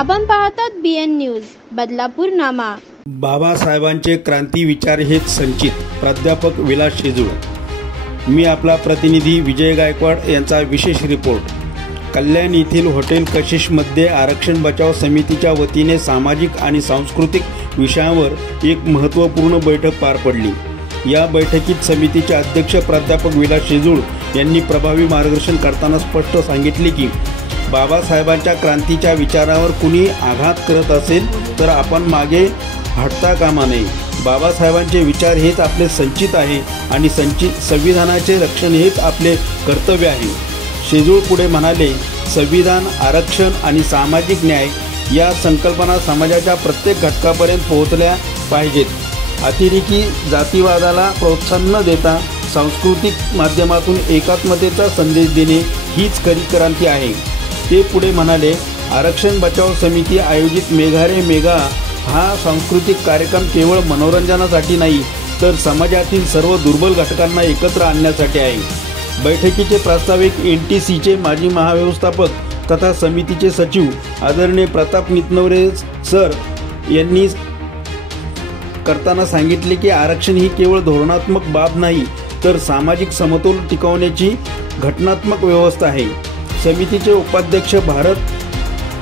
आपण पाहतात BN news Badlapur नामा। बाबासाहेबांचे क्रांती विचार हेच संचित। प्राध्यापक विलास शेजूळ। मी आपला प्रतिनिधी विजय गायकवाड यांचा विशेष रिपोर्ट। कल्याण येथील हॉटेल कशिशमध्ये आरक्षण बचाव समितीच्या वतीने सामाजिक आणि सांस्कृतिक विषयांवर एक महत्त्वपूर्ण बैठक पार पडली। या बैठकीत समितीचे अध्यक्ष प्राध्यापक विलास शेजूळ यांनी प्रभावी मार्गदर्शन करताना स्पष्ट सांगितले की बाबासाहेबांच्या क्रांतीच्या विचारावर कुणी आघात करत असेल तर आपण मागे हटता कामा नये। बाबासाहेबांचे विचार हेच आपले संचित आहे आणि संविधानाचे रक्षण हेच आपले कर्तव्य आहे। शेजूळ पुढे म्हणाले, संविधान, आरक्षण आणि सामाजिक न्याय या संकल्पना समाजाच्या प्रत्येक घटकापर्यंत पोहोचल्या पाहिजेत। अतिरेकी जातीवादाला प्रोत्साहन न देता सांस्कृतिक माध्यमातून एकात्मतेचा संदेश देणे हीच खरी क्रांती आहे। ते पुढे म्हणाले, आरक्षण बचाव समिती आयोजित मेघा रे मेघा हा सांस्कृतिक कार्यक्रम केवळ मनोरंजनासाठी नाही तर समाजातील सर्व दुर्बल घटकांना एकत्र आणण्यासाठी आहे। बैठकीचे प्रास्ताविक NTCचे माजी महाव्यवस्थापक तथा समितीचे सचिव आदरणीय प्रताप नितनवरे सर यांनी करताना सांगितले की आरक्षण ही केवळ धोरणात्मक बाब नाही तर सामाजिक समतोल टिकवण्याची घटनात्मक व्यवस्था आहे। समितीचे उपाध्यक्ष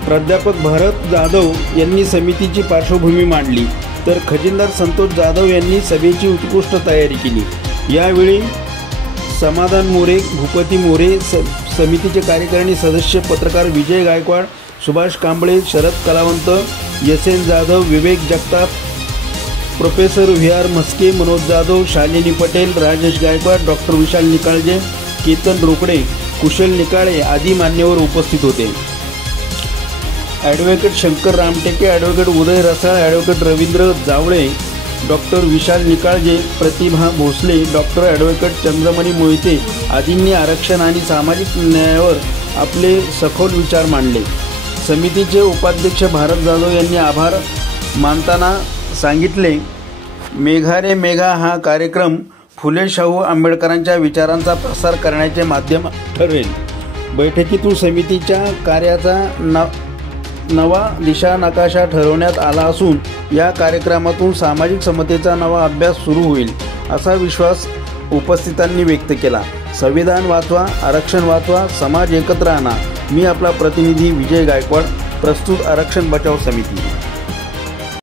प्राध्यापक भरत जाधव यांनी समितीची पार्श्वभूमी मांडली तर खजिनदार संतोष जाधव यांनी सभेची उत्कृष्ट तयारी केली। यावेळी समाधान मोरे, भूपती मोरे, समितीचे कार्यकारिणी सदस्य पत्रकार विजय Gaikwad, Subhash Kamble, Sharad Kalawant, YSN Jadhav, Vivek Jagtap, professor VR Mhaske, Manoj Jadhav, Shalini Patel, Rajesh Gaikwad, doctor Vishal Nikalje, Ketan Rokade, Kushal Nikale आदी मान्यवर उपस्थित होते। Advocate Shankar Ramteke, advocate Uday Rasal, advocate Ravindra Jawale, doctor Vishal Nikalje, Pratibha Bhosale, doctor advocate Chandramani Mohite आदींनी आरक्षण आणि सामाजिक न्यायावर आपले सखोल विचार मांडले। समितीचे उपाध्यक्ष भारत जाधव यांनी आभार मानताना सांगितले, मेघा रे मेघा हा कार्यक्रम फुले शाहू आंबेडकरांच्या विचारांचा प्रसार करण्याचे माध्यम ठरेल। बैठकीतून समितीच्या कार्याचा नवा दिशा नकाशा ठरवण्यात आला असून या कार्यक्रमातून सामाजिक समतेचा नवा अभ्यास सुरू होईल असा विश्वास उपस्थितांनी व्यक्त केला। संविधान वाचवा, आरक्षण वाचवा, समाज एकत्र आणा। मी आपला प्रतिनिधी विजय गायकवाड, प्रस्तुत आरक्षण बचाव समिती।